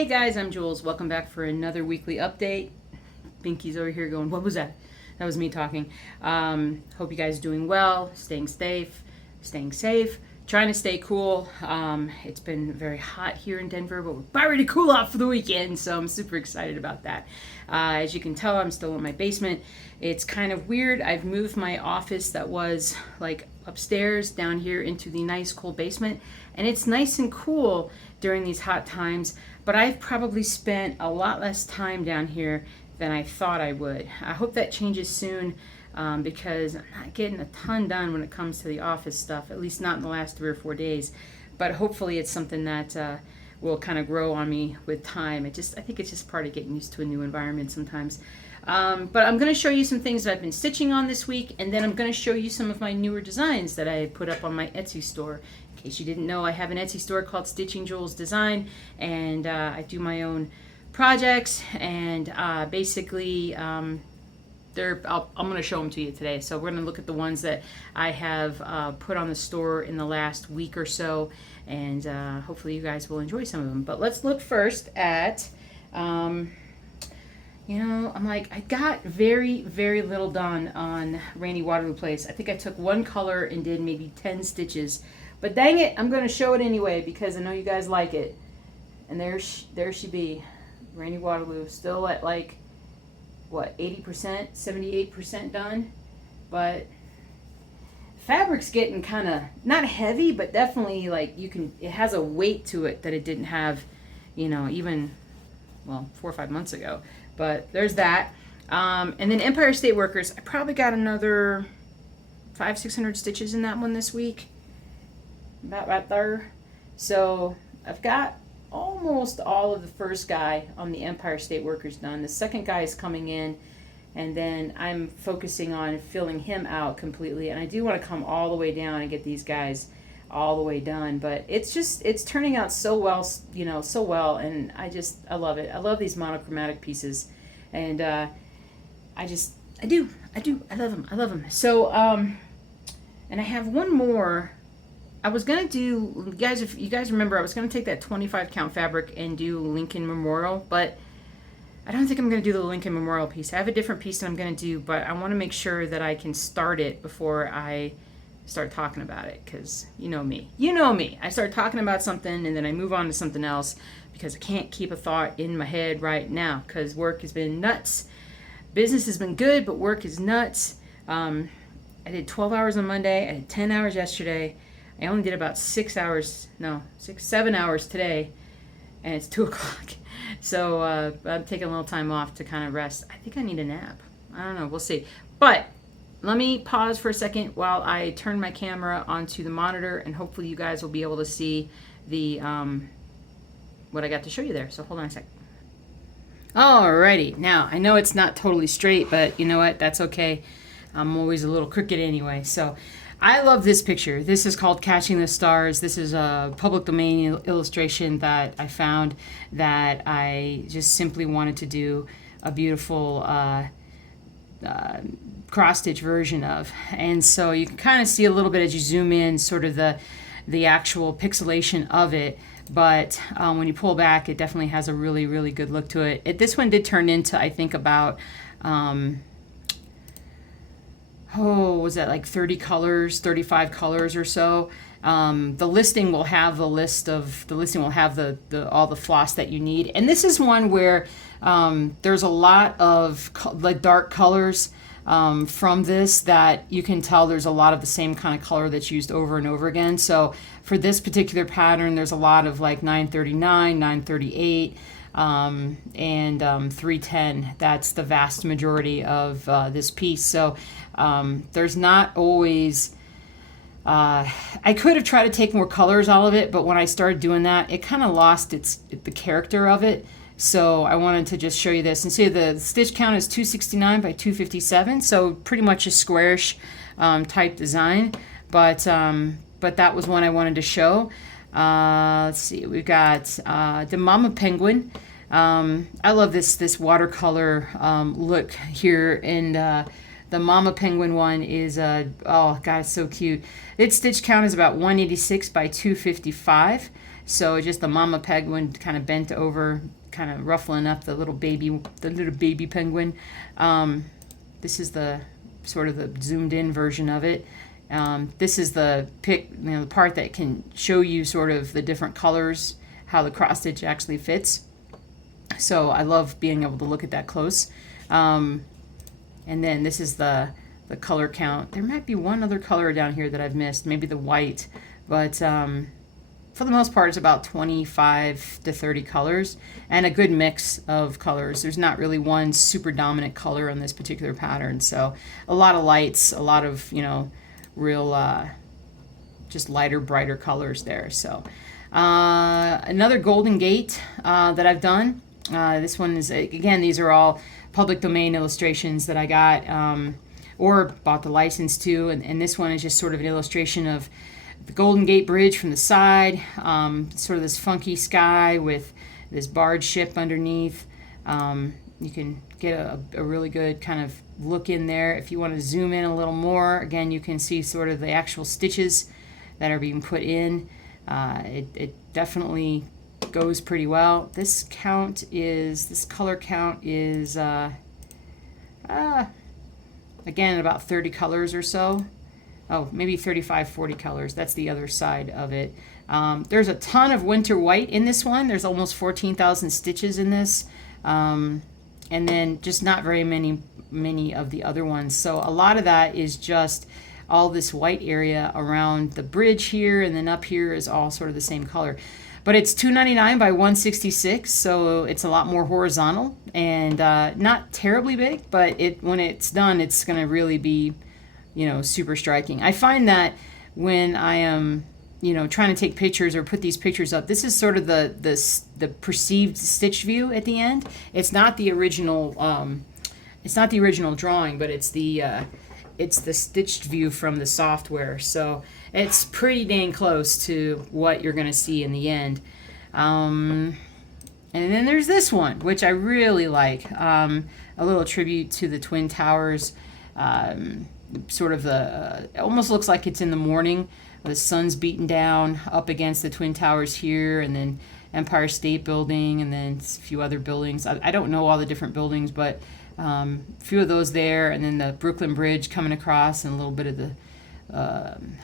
Hey guys, I'm Jules. Welcome back for another weekly update. Binky's over here going, what was that? That was me talking. Hope you guys are doing well, staying safe, trying to stay cool. It's been very hot here in Denver, but we're about ready to cool off for the weekend, so I'm super excited about that. As you can tell, I'm still in my basement. It's kind of weird. I've moved my office that was like upstairs down here into the nice cool basement, and it's nice and cool during these hot times, but I've probably spent a lot less time down here than I thought I would. I hope that changes soon because I'm not getting a ton done when it comes to the office stuff, at least not in the last 3 or 4 days, but hopefully it's something that will kind of grow on me with time. I think it's just part of getting used to a new environment sometimes. But I'm going to show you some things that I've been stitching on this week, and then I'm going to show you some of my newer designs that I put up on my Etsy store. In case you didn't know, I have an Etsy store called Stitching Jules Design, and I do my own projects, and basically I'm going to show them to you today. So we're going to look at the ones that I have put on the store in the last week or so, and hopefully you guys will enjoy some of them. But let's look first at I got very, very little done on Rainy Waterloo Place. I think I took one color and did maybe 10 stitches. But dang it, I'm going to show it anyway because I know you guys like it. And there she be, Rainy Waterloo, still at like, what, 80%, 78% done? But fabric's getting kind of, not heavy, but definitely like it has a weight to it that it didn't have, even, well, 4 or 5 months ago. But there's that. And then Empire State Workers, I probably got another 500-600 stitches in that one this week. About right there. So I've got almost all of the first guy on the Empire State Workers done. The second guy is coming in, and then I'm focusing on filling him out completely. And I do want to come all the way down and get these guys all the way done, but it's turning out so well, so well, and I love it. I love these monochromatic pieces, and I love them. So and I have one more. I was gonna do, guys, if you guys remember, I was gonna take that 25 count fabric and do Lincoln Memorial, but I don't think I'm gonna do the Lincoln Memorial piece. I have a different piece that I'm gonna do, but I want to make sure that I can start it before I start talking about it, because you know me. I start talking about something and then I move on to something else because I can't keep a thought in my head right now because work has been nuts. Business has been good, but work is nuts. I did 12 hours on Monday. I did 10 hours yesterday. I only did about 7 hours today, and it's 2 o'clock. So I'm taking a little time off to kind of rest. I think I need a nap. I don't know. We'll see. But let me pause for a second while I turn my camera onto the monitor, and hopefully you guys will be able to see the what I got to show you there. So hold on a sec. Alrighty. Now, I know it's not totally straight, but you know what? That's okay. I'm always a little crooked anyway. So I love this picture. This is called Catching the Stars. This is a public domain illustration that I found that I just simply wanted to do a beautiful cross-stitch version of. And so you can kind of see a little bit as you zoom in sort of the actual pixelation of it. But when you pull back, it definitely has a really, really good look to it. This one did turn into, I think, about was that like 30 colors, 35 colors or so. The listing will have all the floss that you need. And this is one where there's a lot of dark colors from this that you can tell there's a lot of the same kind of color that's used over and over again. So for this particular pattern, there's a lot of like 939, 938, and 310. That's the vast majority of this piece. So there's not always I could have tried to take more colors out of it, but when I started doing that, it kind of lost the character of it. So I wanted to just show you this and see the stitch count is 269 by 257, so pretty much a squarish type design, but that was one I wanted to show. Let's see, we've got the Mama Penguin. I love this watercolor look here, and the Mama Penguin one is oh god, it's so cute. Its stitch count is about 186 by 255. So just the mama penguin kind of bent over, kind of ruffling up the little baby penguin. This is the sort of the zoomed in version of it. This is the the part that can show you sort of the different colors, how the cross stitch actually fits. So I love being able to look at that close. And then this is the color count. There might be one other color down here that I've missed, maybe the white, but for the most part it's about 25 to 30 colors and a good mix of colors. There's not really one super dominant color on this particular pattern, so a lot of lights, a lot of, you know, real just lighter, brighter colors there. So another Golden Gate that I've done. This one is, again, these are all public domain illustrations that I got or bought the license to, and this one is just sort of an illustration of the Golden Gate Bridge from the side, sort of this funky sky with this barge ship underneath. You can get a really good kind of look in there. If you want to zoom in a little more, again, you can see sort of the actual stitches that are being put in. It definitely goes pretty well. This color count is again about 30 colors or so. Oh, maybe 35, 40 colors. That's the other side of it. There's a ton of winter white in this one. There's almost 14,000 stitches in this. And then just not very many of the other ones. So a lot of that is just all this white area around the bridge here, and then up here is all sort of the same color. But it's $2.99 by $166, so it's a lot more horizontal and not terribly big, but when it's done, it's going to really be, you know, super striking. I find that when I am, you know, trying to take pictures or put these pictures up, this is sort of the perceived stitch view at the end. It's not the original drawing, but it's the stitched view from the software. So it's pretty dang close to what you're going to see in the end. And then there's this one, which I really like. A little tribute to the Twin Towers. Sort of it almost looks like it's in the morning. The sun's beating down up against the Twin Towers here, and then Empire State Building, and then a few other buildings. I don't know all the different buildings, but a few of those there, and then the Brooklyn Bridge coming across, and a little bit of the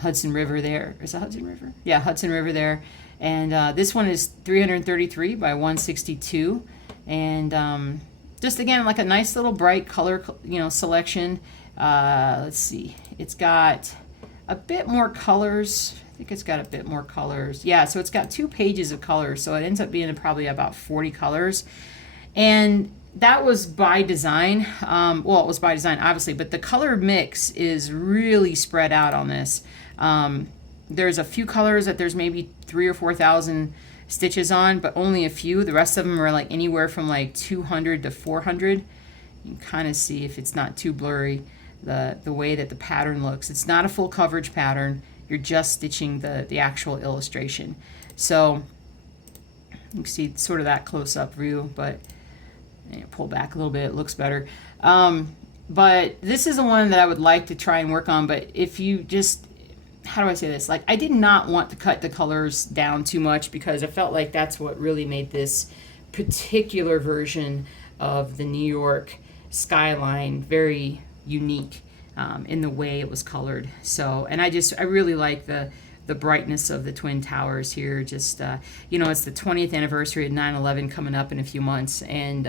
Hudson River there. Is it Hudson River? Yeah, Hudson River there. And this one is 333 by 162, and just again like a nice little bright color, you know, selection. Let's see, it's got a bit more colors. I think it's got a bit more colors. Yeah, so it's got 2 pages of colors, so it ends up being probably about 40 colors. And that was by design. Well, it was by design, obviously, but the color mix is really spread out on this. There's a few colors that there's maybe 3,000 or 4,000 stitches on, but only a few. The rest of them are like anywhere from like 200 to 400. You can kind of see, if it's not too blurry, the way that the pattern looks. It's not a full coverage pattern. You're just stitching the actual illustration. So you can see sort of that close-up view, but pull back a little bit, it looks better. But this is the one that I would like to try and work on. But if you just, how do I say this? Like, I did not want to cut the colors down too much, because I felt like that's what really made this particular version of the New York skyline very unique in the way it was colored. So, and I really like the brightness of the Twin Towers here. Just, you know, it's the 20th anniversary of 9/11 coming up in a few months, and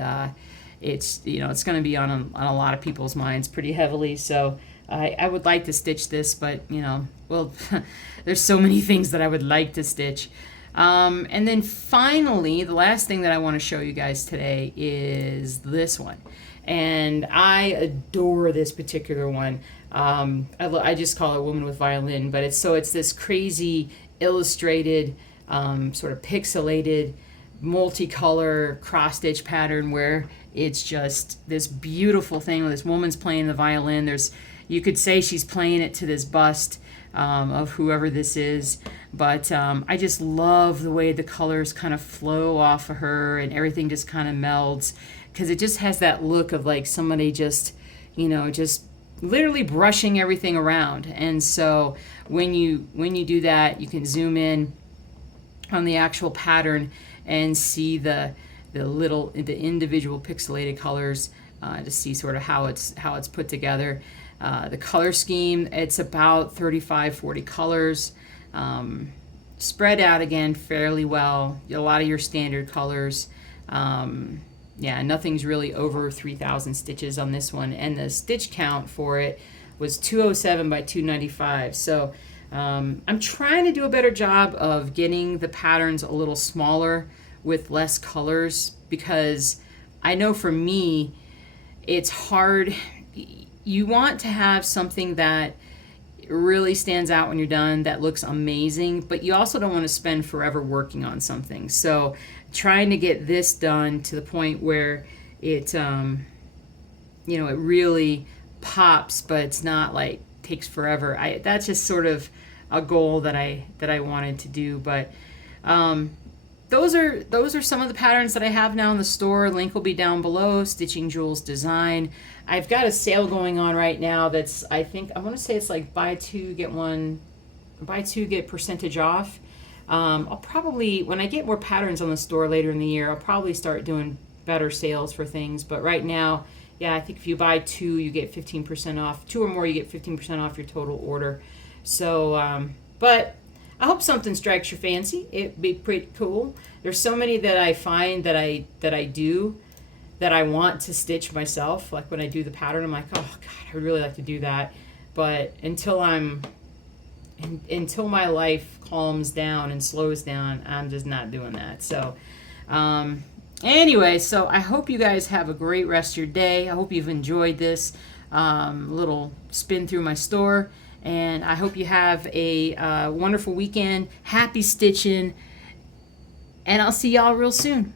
it's, you know, it's going to be on a lot of people's minds pretty heavily. So I would like to stitch this, but, you know, well, there's so many things that I would like to stitch. And then finally, the last thing that I want to show you guys today is this one. And I adore this particular one. I just call it Woman with Violin, but it's this crazy illustrated, sort of pixelated, multicolor cross-stitch pattern where it's just this beautiful thing where this woman's playing the violin. You could say she's playing it to this bust of whoever this is, but I just love the way the colors kind of flow off of her, and everything just kind of melds, because it just has that look of like somebody just, you know, just literally brushing everything around. And so when you do that, you can zoom in on the actual pattern and see the individual pixelated colors, to see sort of how it's put together. The color scheme, it's about 35-40 colors, spread out again fairly well. A lot of your standard colors. Yeah, nothing's really over 3,000 stitches on this one, and the stitch count for it was 207 by 295. So I'm trying to do a better job of getting the patterns a little smaller with less colors, because I know for me it's hard. You want to have something that really stands out when you're done, that looks amazing, but you also don't want to spend forever working on something. So trying to get this done to the point where it you know, it really pops, but it's not like takes forever. That's just sort of a goal that I wanted to do. But those are some of the patterns that I have now in the store. Link will be down below. Stitching Jules Design. I've got a sale going on right now that's, I think, I want to say it's like buy two get percentage off. I'll probably, when I get more patterns on the store later in the year, I'll probably start doing better sales for things. But right now, yeah, I think if you buy two, you get 15% off. Two or more, you get 15% off your total order. So, but I hope something strikes your fancy. It'd be pretty cool. There's so many that I find that I do that I want to stitch myself. Like when I do the pattern, I'm like, oh God, I would really like to do that. But until my life calms down and slows down, I'm just not doing that. So anyway, so I hope you guys have a great rest of your day. I hope you've enjoyed this little spin through my store, and I hope you have a wonderful weekend. Happy stitching, and I'll see y'all real soon.